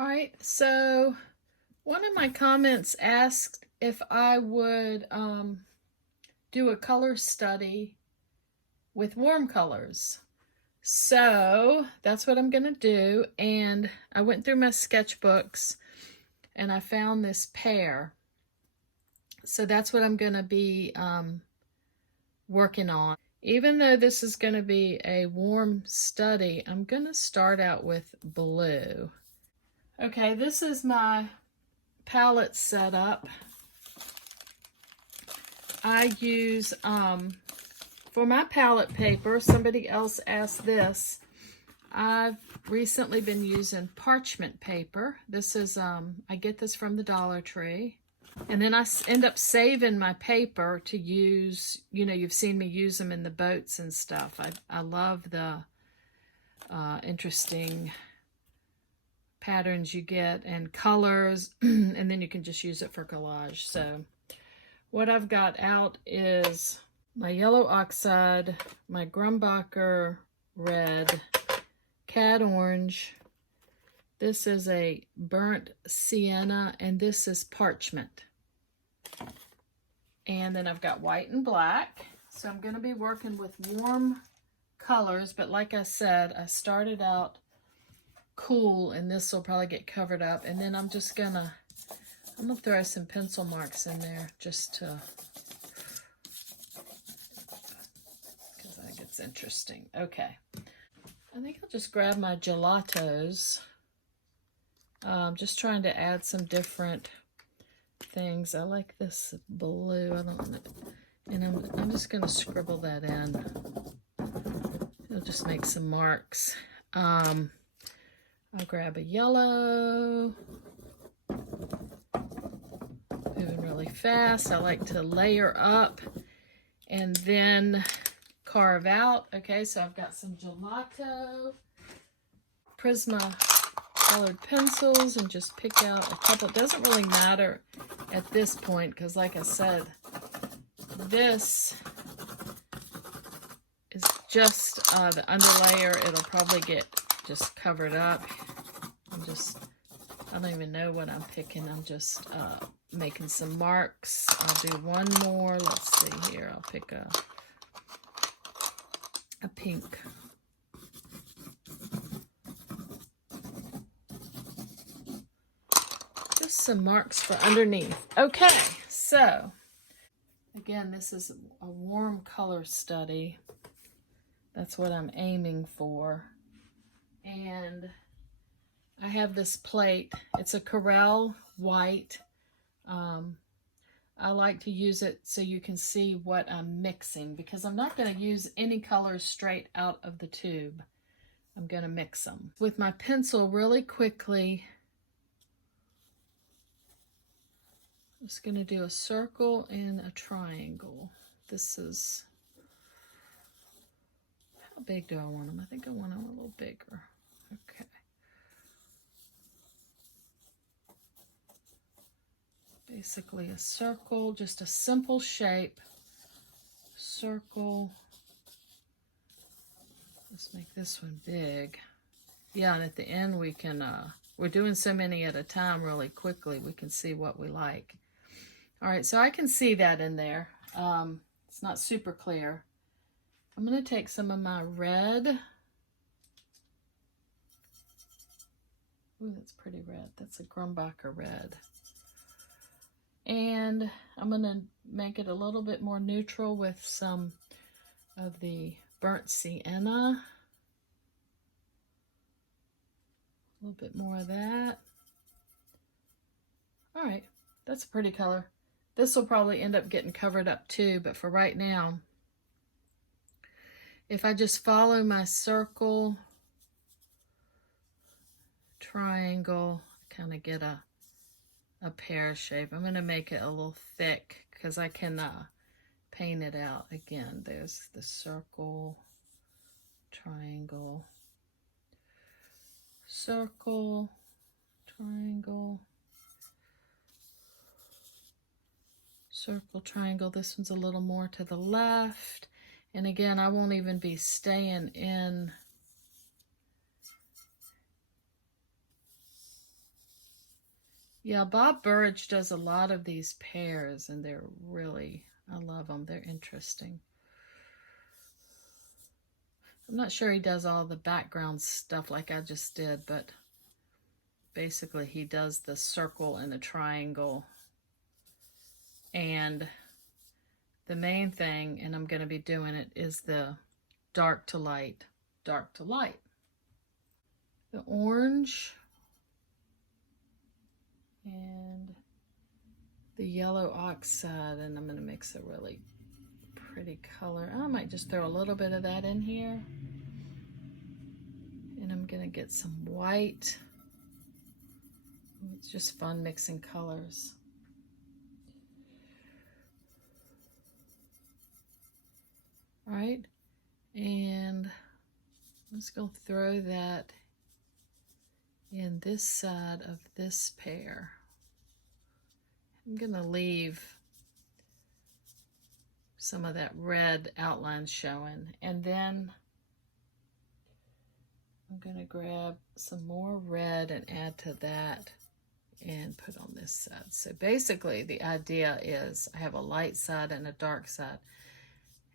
All right, so one of my comments asked if I would do a color study with warm colors. So that's what I'm going to do. And I went through my sketchbooks and I found this pear. So that's what I'm going to be working on. Even though this is going to be a warm study, I'm going to start out with blue. Okay, this is my palette setup. I use, for my palette paper, somebody else asked this. I've recently been using parchment paper. This is, I get this from the Dollar Tree. And then I end up saving my paper to use, you know, you've seen me use them in the boats and stuff. I love the interesting patterns you get and colors, and then you can just use it for collage. So what I've got out is my yellow oxide, my Grumbacher red, cad orange. This is a burnt sienna, and this is parchment. And then I've got white and black. So I'm going to be working with warm colors, but like I said, I started out cool, and this will probably get covered up. And then I'm gonna throw some pencil marks in there just to, because I think it's interesting. Okay, I think I'll just grab my gelatos. Just trying to add some different things. I like this blue. I don't want it, and I'm just gonna scribble that in. I'll just make some marks. I'll grab a yellow. Moving really fast. I like to layer up and then carve out. Okay, so I've got some gelato, Prisma colored pencils, and just pick out a couple. It doesn't really matter at this point because, like I said, this is just the underlayer. It'll probably get just covered up. I don't even know what I'm picking. I'm just making some marks. I'll do one more. Let's see here. I'll pick a pink. Just some marks for underneath. Okay, so again, this is a warm color study. That's what I'm aiming for. And I have this plate. It's a Corel white. I like to use it so you can see what I'm mixing, because I'm not going to use any colors straight out of the tube. I'm going to mix them. With my pencil really quickly, I'm just going to do a circle and a triangle. This is, how big do I want them? I think I want them a little bigger. Okay. Basically a circle, just a simple shape. Circle. Let's make this one big. Yeah, and at the end we can, we're doing so many at a time really quickly, we can see what we like. All right, so I can see that in there. It's not super clear. I'm going to take some of my red. Ooh, that's pretty red. That's a Grumbacher red. And I'm going to make it a little bit more neutral with some of the burnt sienna. A little bit more of that. All right, that's a pretty color. This will probably end up getting covered up too, but for right now, if I just follow my circle, triangle, kind of get a pear shape. I'm going to make it a little thick because I can paint it out. Again, there's the circle, triangle, circle, triangle, circle, triangle. This one's a little more to the left. And again, I won't even be staying in Yeah, Bob Burridge does a lot of these pears, and they're really, I love them. They're interesting. I'm not sure he does all the background stuff like I just did, but basically he does the circle and the triangle. And the main thing, and I'm going to be doing it, is the dark to light, dark to light. The orange and the yellow oxide, and I'm going to mix a really pretty color. I might just throw a little bit of that in here. And I'm going to get some white. It's just fun mixing colors. All right, and I'm just going to throw that in this side of this pear. I'm going to leave some of that red outline showing, and then I'm going to grab some more red and add to that and put on this side. So basically the idea is I have a light side and a dark side,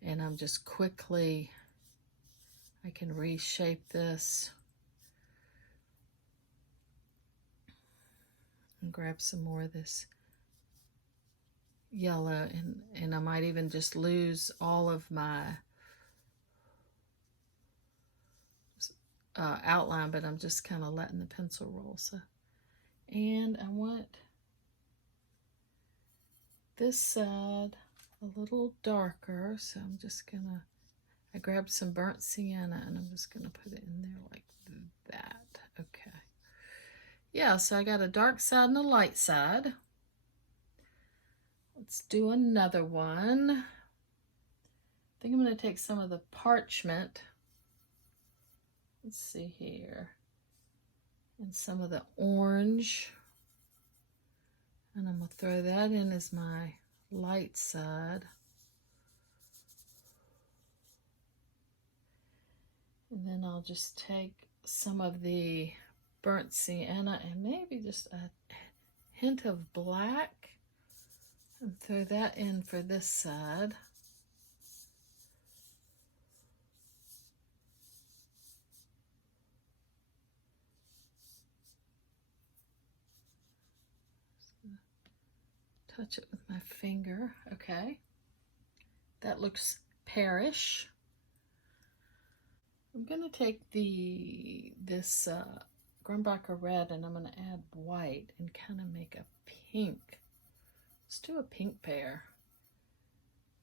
and I'm just quickly, I can reshape this and grab some more of this yellow, and I might even just lose all of my outline, but I'm just kind of letting the pencil roll. So, and I want this side a little darker, so I'm just gonna, I grabbed some burnt sienna and I'm just gonna put it in there like that. Okay. Yeah, so I got a dark side and a light side. Let's do another one. I think I'm going to take some of the parchment. Let's see here. And some of the orange. And I'm going to throw that in as my light side. And then I'll just take some of the burnt sienna and maybe just a hint of black and throw that in for this side. Touch it with my finger. Okay, that looks pearish. I'm going to take this Grumbacher red and I'm going to add white and kind of make a pink. Let's do a pink pear.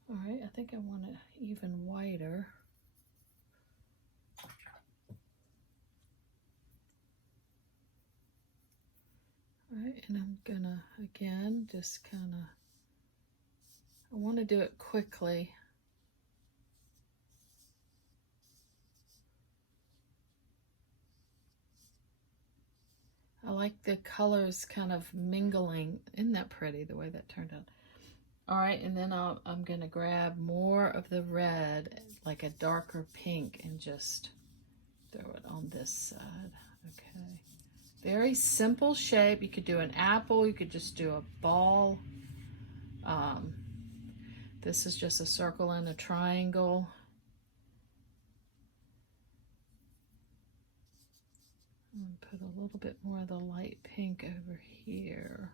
All right, I think I want it even whiter. All right, and I'm gonna, again, just kind of, I want to do it quickly. I like the colors kind of mingling. Isn't that pretty, the way that turned out? All right, and then I'm gonna grab more of the red, like a darker pink, and just throw it on this side. Okay. Very simple shape. You could do an apple, you could just do a ball. This is just a circle and a triangle. I'm gonna put a little bit more of the light pink over here.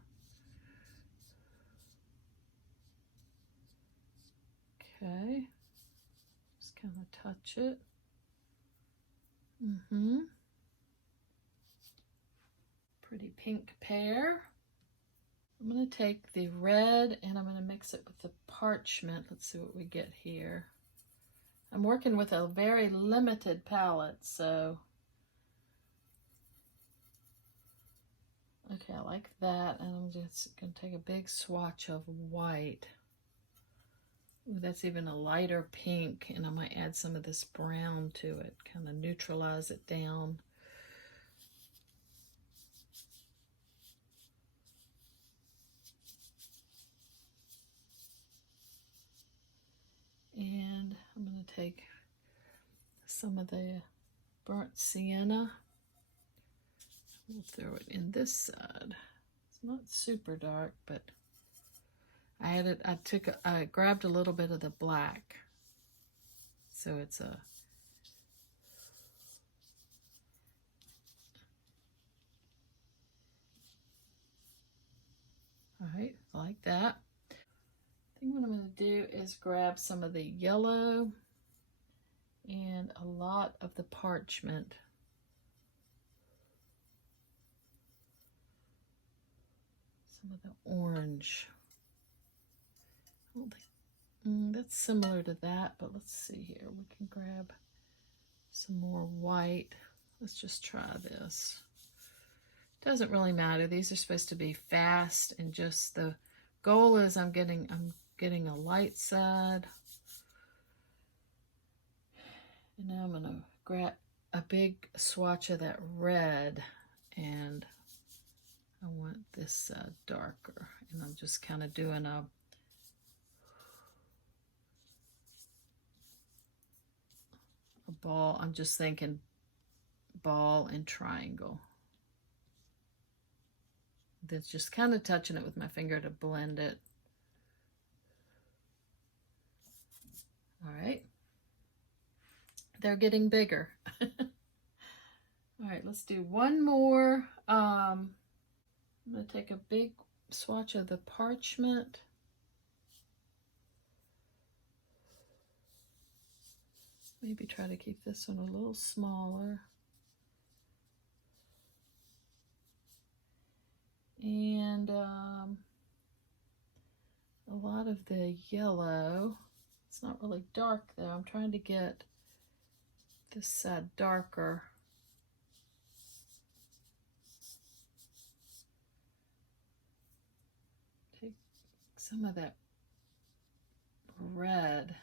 Okay, just kind of touch it. Pretty pink pear. I'm going to take the red and I'm going to mix it with the parchment. Let's see what we get here. I'm working with a very limited palette, so okay, I like that, and I'm just going to take a big swatch of white. Ooh, that's even a lighter pink, and I might add some of this brown to it, kind of neutralize it down. And I'm going to take some of the burnt sienna. We'll throw it in this side. It's not super dark, but I grabbed a little bit of the black. So it's a all right, like that. I think what I'm going to do is grab some of the yellow and a lot of the parchment. Some of the orange. I don't think, that's similar to that, but let's see here. We can grab some more white. Let's just try this. Doesn't really matter. These are supposed to be fast, and just the goal is I'm getting a light side. And now I'm gonna grab a big swatch of that red, and I want this darker, and I'm just kind of doing a ball. I'm just thinking ball and triangle. That's just kind of touching it with my finger to blend it. All right. They're getting bigger. All right, let's do one more. I'm going to take a big swatch of the parchment. Maybe try to keep this one a little smaller. And a lot of the yellow. It's not really dark though. I'm trying to get this side darker. Take some of that red.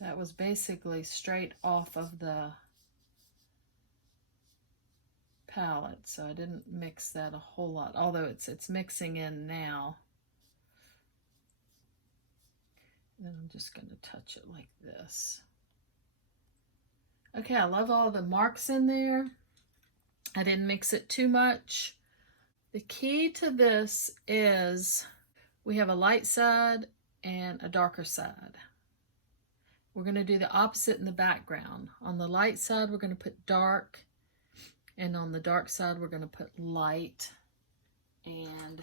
That was basically straight off of the palette, so I didn't mix that a whole lot, although it's mixing in now. And then I'm just going to touch it like this. Okay, I love all the marks in there. I didn't mix it too much. The key to this is we have a light side and a darker side. We're going to do the opposite in the background. On the light side, we're going to put dark, and on the dark side, we're going to put light. And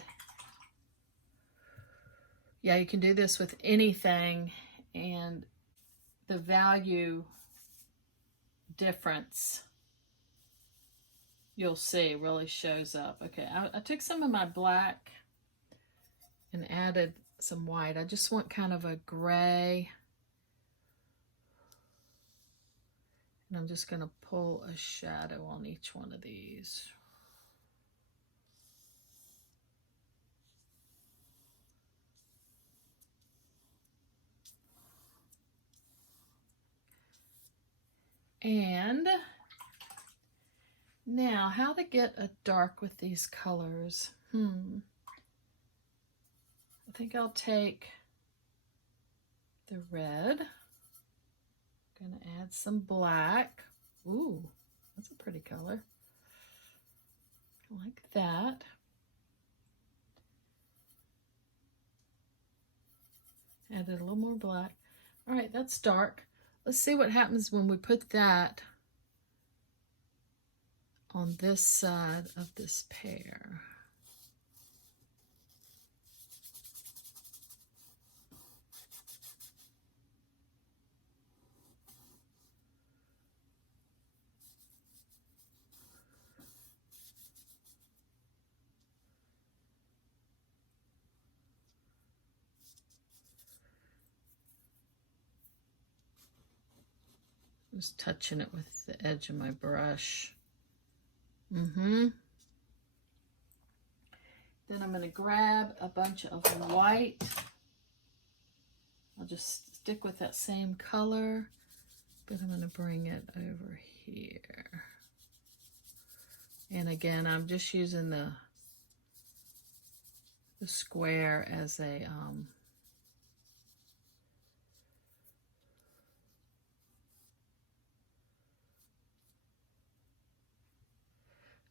yeah, you can do this with anything, and the value difference you'll see really shows up. Okay, I took some of my black and added some white. I just want kind of a gray. And I'm just going to pull a shadow on each one of these. And now, how to get a dark with these colors? I think I'll take the red. I'm gonna add some black. Ooh, that's a pretty color. Like that. Added a little more black. All right, that's dark. Let's see what happens when we put that on this side of this pear. Just touching it with the edge of my brush. Then I'm going to grab a bunch of white. I'll just stick with that same color, but I'm going to bring it over here. And again, I'm just using the square as a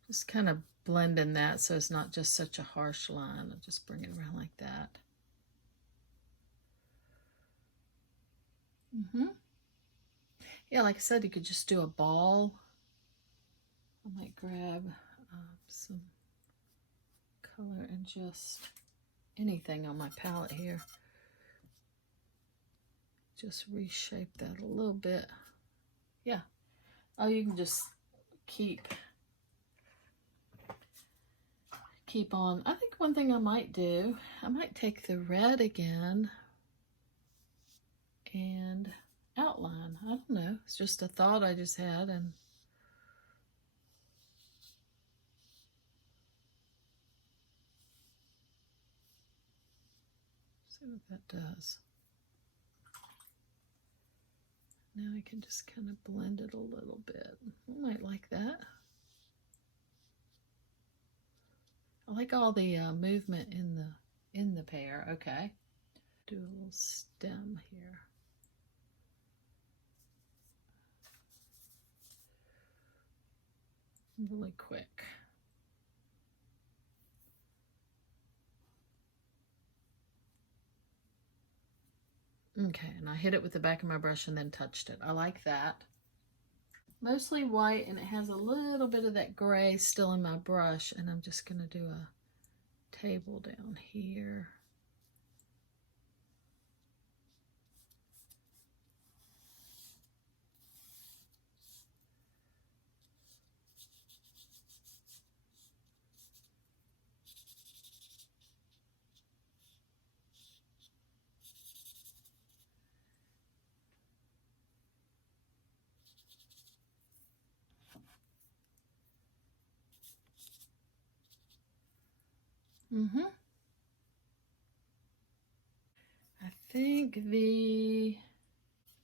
just kind of blending that so it's not just such a harsh line. I'll just bring it around like that. Yeah, like I said, you could just do a ball. I might grab some color and just anything on my palette here. Just reshape that a little bit. Yeah. Oh, you can just keep on. I think one thing I might do, I might take the red again and outline. I don't know. It's just a thought I just had, and see what that does. Now I can just kind of blend it a little bit. I might like that. I like all the movement in the pear. Okay. Do a little stem here. Really quick. Okay, and I hit it with the back of my brush and then touched it. I like that. Mostly white, and it has a little bit of that gray still in my brush, and I'm just going to do a table down here. I think the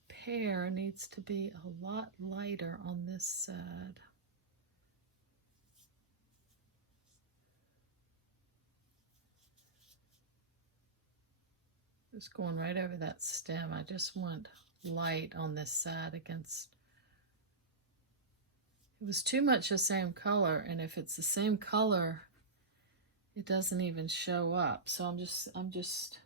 pear needs to be a lot lighter on this side. Just going right over that stem. I just want light on this side against. It was too much the same color, and if it's the same color, it doesn't even show up. So I'm just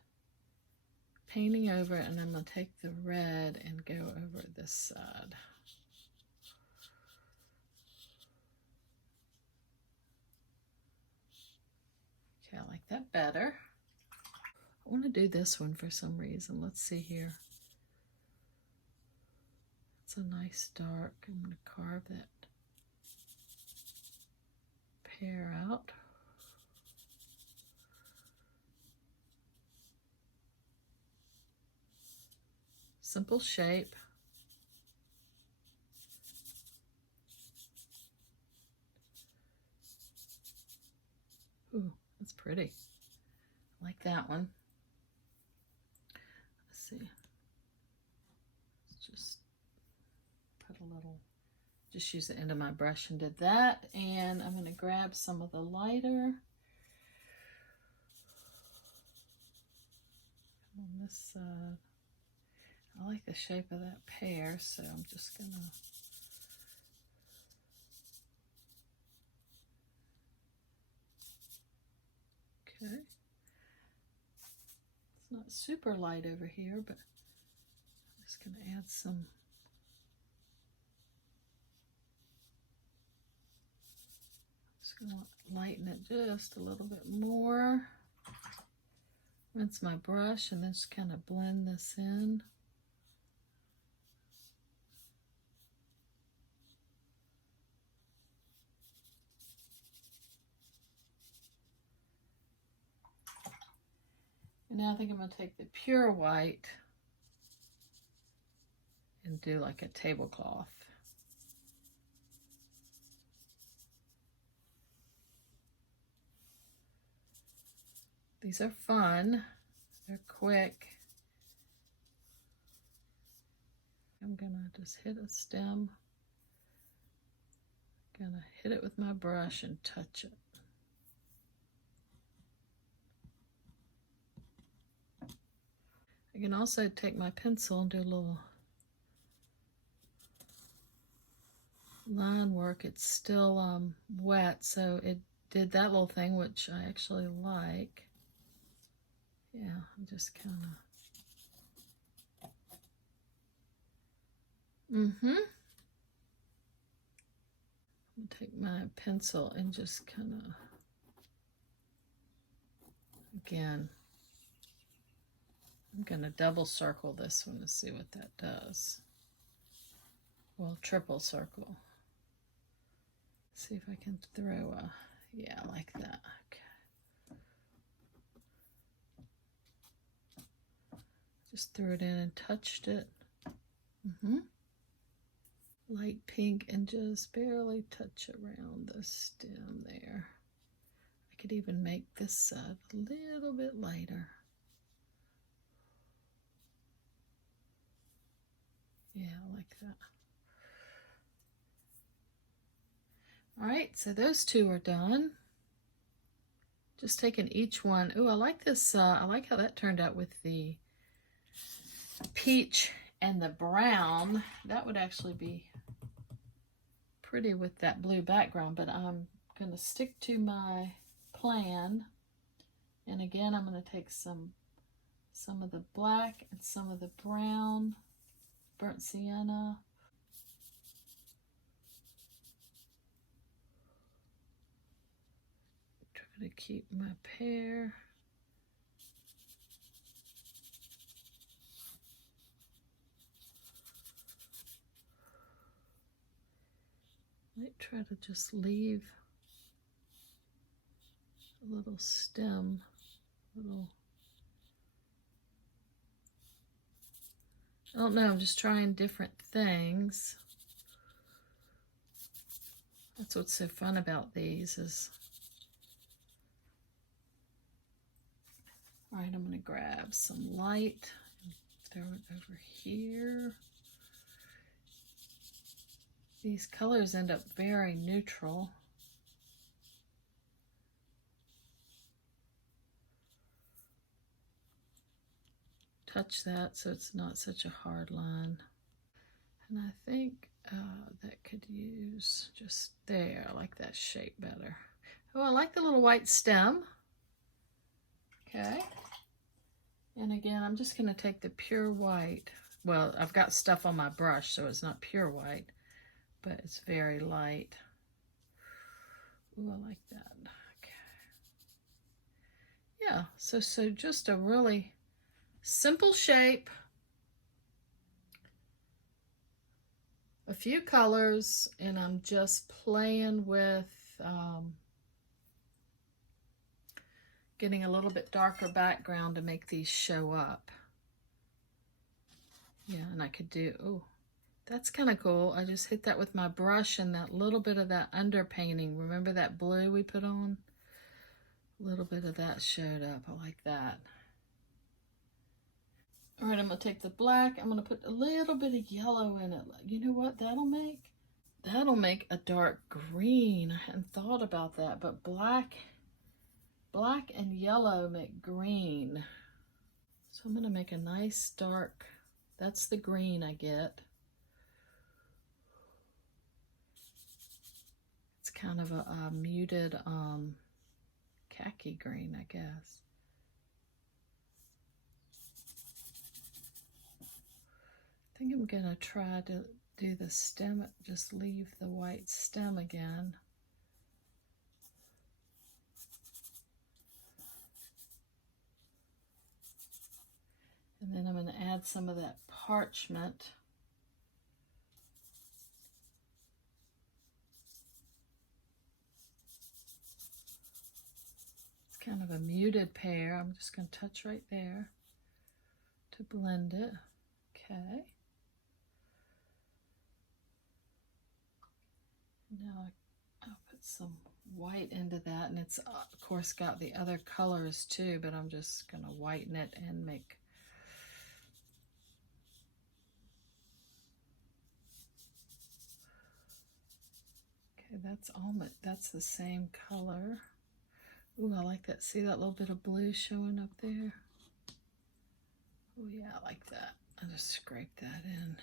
painting over it, and I'm going to take the red and go over this side. Okay, I like that better. I want to do this one for some reason. Let's see here. It's a nice dark. I'm going to carve that pear out. Simple shape. Ooh, that's pretty. I like that one. Let's see. Let's just put a little, just use the end of my brush and did that. And I'm going to grab some of the lighter on this side. I like the shape of that pear, so I'm just going to okay. It's not super light over here, but I'm just going to add some just going to lighten it just a little bit more. Rinse my brush and then just kind of blend this in. And now I think I'm going to take the pure white and do like a tablecloth. These are fun. They're quick. I'm going to just hit a stem. Going to hit it with my brush and touch it. I can also take my pencil and do a little line work. It's still wet, so it did that little thing, which I actually like. Yeah, I'm just kind of, take my pencil and just kind of, again, I'm going to double circle this one to see what that does. Well, triple circle. See if I can throw a, yeah, like that. Okay. Just threw it in and touched it. Light pink and just barely touch around the stem there. I could even make this side a little bit lighter. Yeah, like that. All right, so those two are done. Just taking each one. Ooh, I like this. I like how that turned out with the peach and the brown. That would actually be pretty with that blue background, but I'm going to stick to my plan. And again, I'm going to take some of the black and some of the brown, burnt sienna. Try to keep my pear. Might try to just leave a little stem, I don't know, I'm just trying different things. That's what's so fun about these is, all right, I'm going to grab some light and throw it over here. These colors end up very neutral. Touch that so it's not such a hard line. And I think that could use just there. I like that shape better. Oh, I like the little white stem. Okay. And again, I'm just going to take the pure white. Well, I've got stuff on my brush, so it's not pure white, but it's very light. Ooh, I like that. Okay. Yeah, so just a really simple shape. A few colors, and I'm just playing with getting a little bit darker background to make these show up. Yeah, and I could do, oh, that's kind of cool. I just hit that with my brush and that little bit of that underpainting. Remember that blue we put on? A little bit of that showed up. I like that. All right, I'm going to take the black. I'm going to put a little bit of yellow in it. You know what that'll make? That'll make a dark green. I hadn't thought about that, but black and yellow make green. So I'm going to make a nice dark, that's the green I get. It's kind of a muted khaki green, I guess. I think I'm going to try to do the stem, just leave the white stem again. And then I'm going to add some of that parchment. It's kind of a muted pear. I'm just going to touch right there to blend it. Okay. Now I'll put some white into that, and it's of course got the other colors too, but I'm just going to whiten it and make that's the same color. Ooh, I like that. See that little bit of blue showing up there? Oh yeah, I like that. I just scrape that in.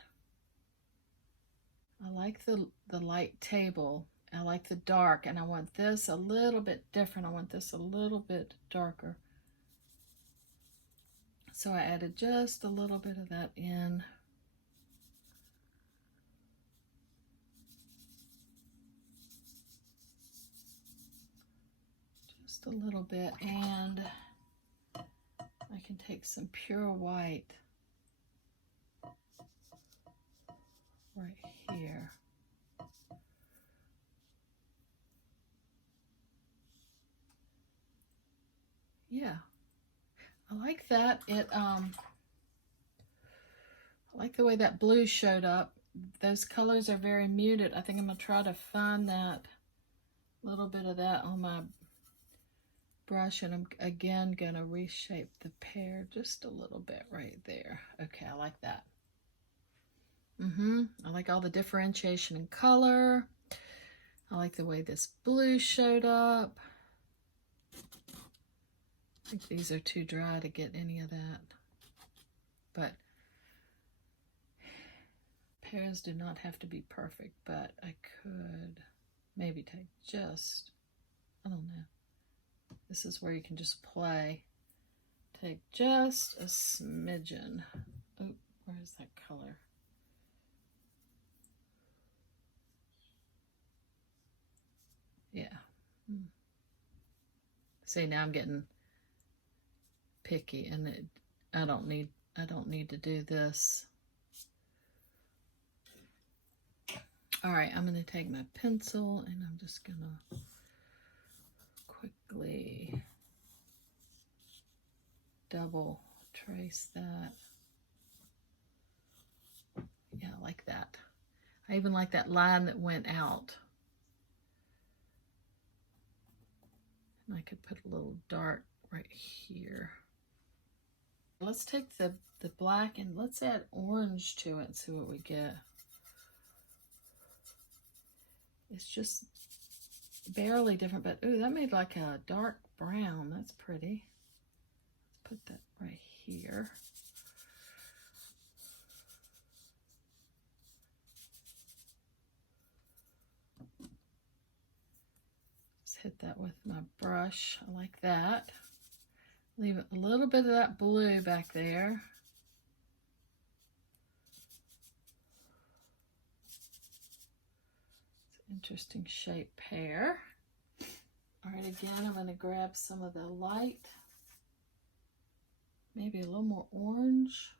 I like the light table I like the dark, and I want this a little bit different. I want this a little bit darker. So I added just a little bit of that in. Just a little bit, and I can take some pure white right here. Yeah, I like that. I like the way that blue showed up. Those colors are very muted. I think I'm gonna try to find that little bit of that on my brush, and I'm again gonna reshape the pear just a little bit right there. Okay, I like that. I like all the differentiation in color. I like the way this blue showed up. I think these are too dry to get any of that, but pears do not have to be perfect, but I could maybe take just, I don't know. This is where you can just play. Take just a smidgen. Oh, where's that color? Yeah. See, now I'm getting picky, and I don't need to do this. All right, I'm going to take my pencil, and I'm just going to quickly double trace that. Yeah, I like that. I even like that line that went out. And I could put a little dark right here. Let's take the black and let's add orange to it and see what we get. It's just barely different, but ooh, that made like a dark brown. That's pretty. Let's put that right here. Just hit that with my brush. I like that. Leave a little bit of that blue back there. Interesting shape pear. All right, again, I'm going to grab some of the light, maybe a little more orange.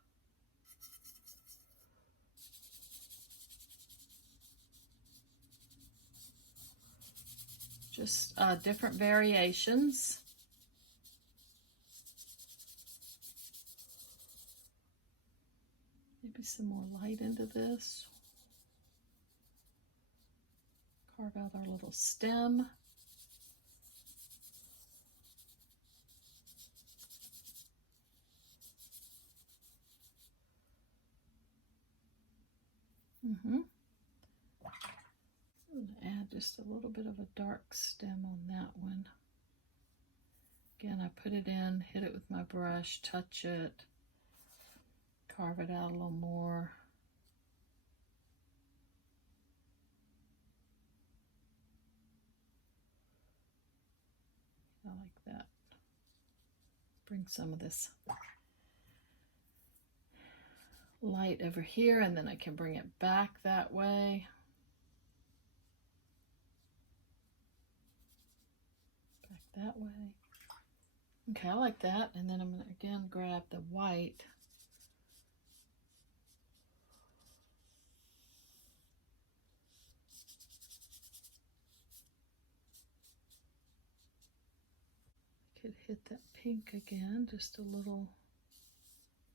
Just different variations. Maybe some more light into this. Carve out our little stem. I'm going to add just a little bit of a dark stem on that one. Again, I put it in, hit it with my brush, touch it, carve it out a little more. I like that. Bring some of this light over here, and then I can bring it back that way. Back that way. Okay, I like that. And then I'm going to again grab the white. Could hit that pink again, just a little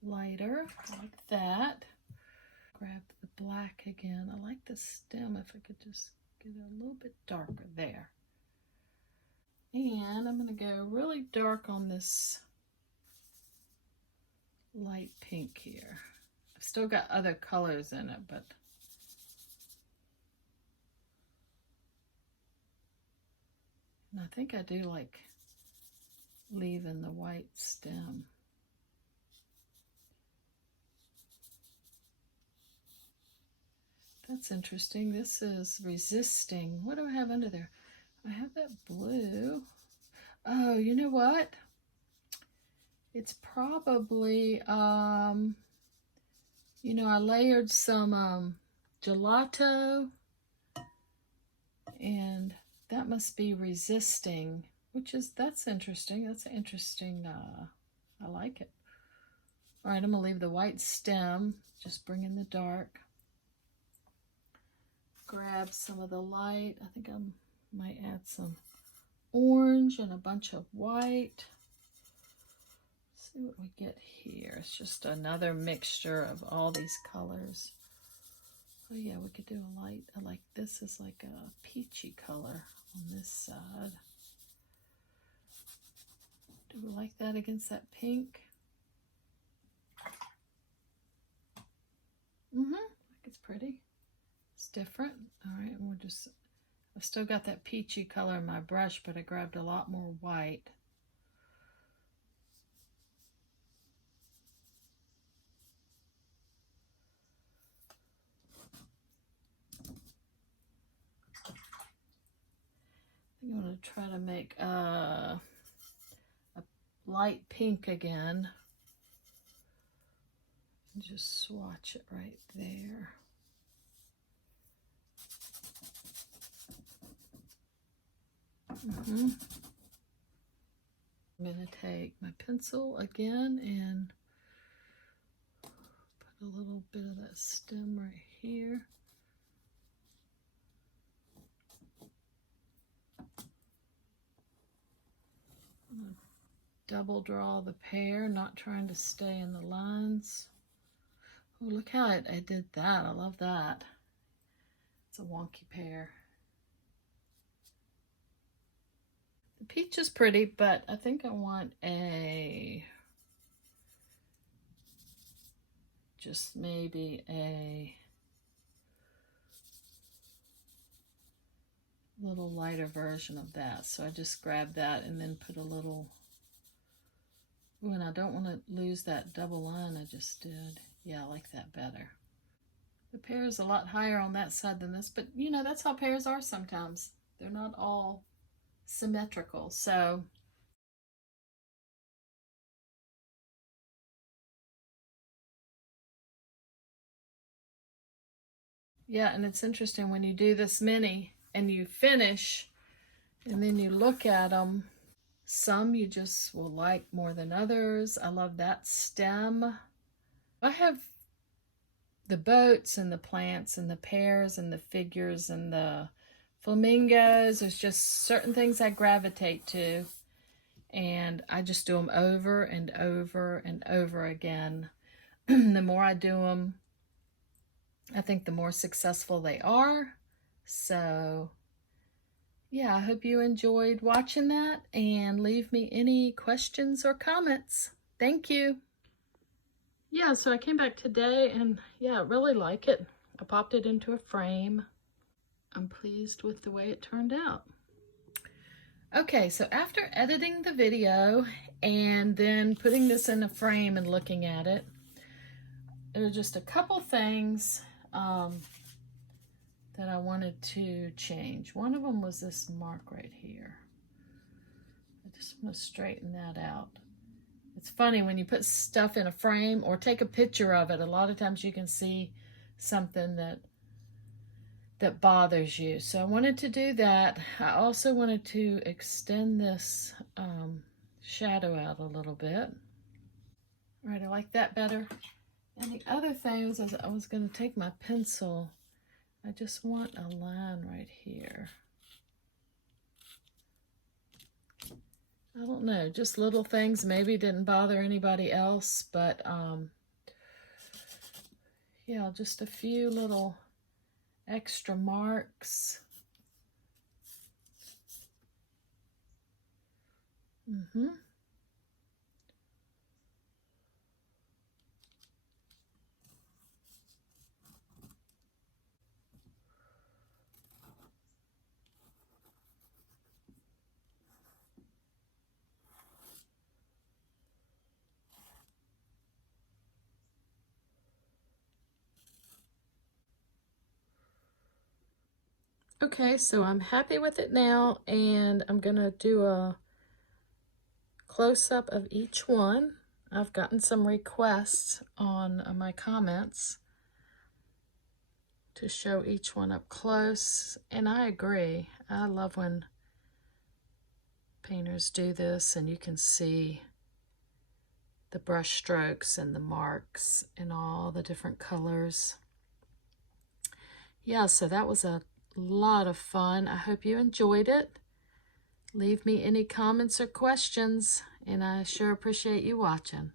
lighter, like that. Grab the black again. I like the stem, if I could just get a little bit darker there. And I'm going to go really dark on this light pink here. I've still got other colors in it, but and I think I do like leaving the white stem. That's interesting. This is resisting. What do I have under there? I have that blue. Oh, you know what? It's probably, you know, I layered some gelato, and that must be resisting, that's interesting. That's interesting. I like it. All right, I'm gonna leave the white stem, just bring in the dark. Grab some of the light. I think I might add some orange and a bunch of white. Let's see what we get here. It's just another mixture of all these colors. Oh yeah, we could do a light. I like this is like a peachy color on this side. Do we like that against that pink? I think it's pretty. It's different. All right, and we'll just, I've still got that peachy color in my brush, but I grabbed a lot more white. I think I'm going to try to make a light pink again. And just swatch it right there. I'm going to take my pencil again and put a little bit of that stem right here. I'm going to double draw the pear, not trying to stay in the lines. Oh, look how I did that. I love that. It's a wonky pear. The peach is pretty, but I think I want just maybe a little lighter version of that. So I just grabbed that and then put a little, ooh, and I don't want to lose that double line I just did. Yeah, I like that better. The pear is a lot higher on that side than this, but you know, that's how pears are sometimes. They're not all symmetrical. So yeah, and it's interesting when you do this many and you finish and then you look at them, some you just will like more than others. I love that stem. I have the boats and the plants and the pears and the figures and the flamingos. There's just certain things I gravitate to, and I just do them over and over and over again. The more I do them, I think the more successful they are. So yeah, I hope you enjoyed watching that, and leave me any questions or comments. Thank you. Yeah, so I came back today and yeah, I really like it. I popped it into a frame. I'm pleased with the way it turned out. Okay, so after editing the video and then putting this in a frame and looking at it, there are just a couple things that I wanted to change. One of them was this mark right here. I just want to straighten that out. It's funny when you put stuff in a frame or take a picture of it, a lot of times you can see something that bothers you. So I wanted to do that. I also wanted to extend this shadow out a little bit. All right, I like that better. And the other thing was I was going to take my pencil. I just want a line right here. I don't know, just little things maybe didn't bother anybody else, but yeah, just a few little extra marks. Okay, so I'm happy with it now, and I'm gonna do a close-up of each one. I've gotten some requests on my comments to show each one up close, and I agree. I love when painters do this and you can see the brush strokes and the marks and all the different colors. Yeah, so that was a lot of fun. I hope you enjoyed it. Leave me any comments or questions, and I sure appreciate you watching.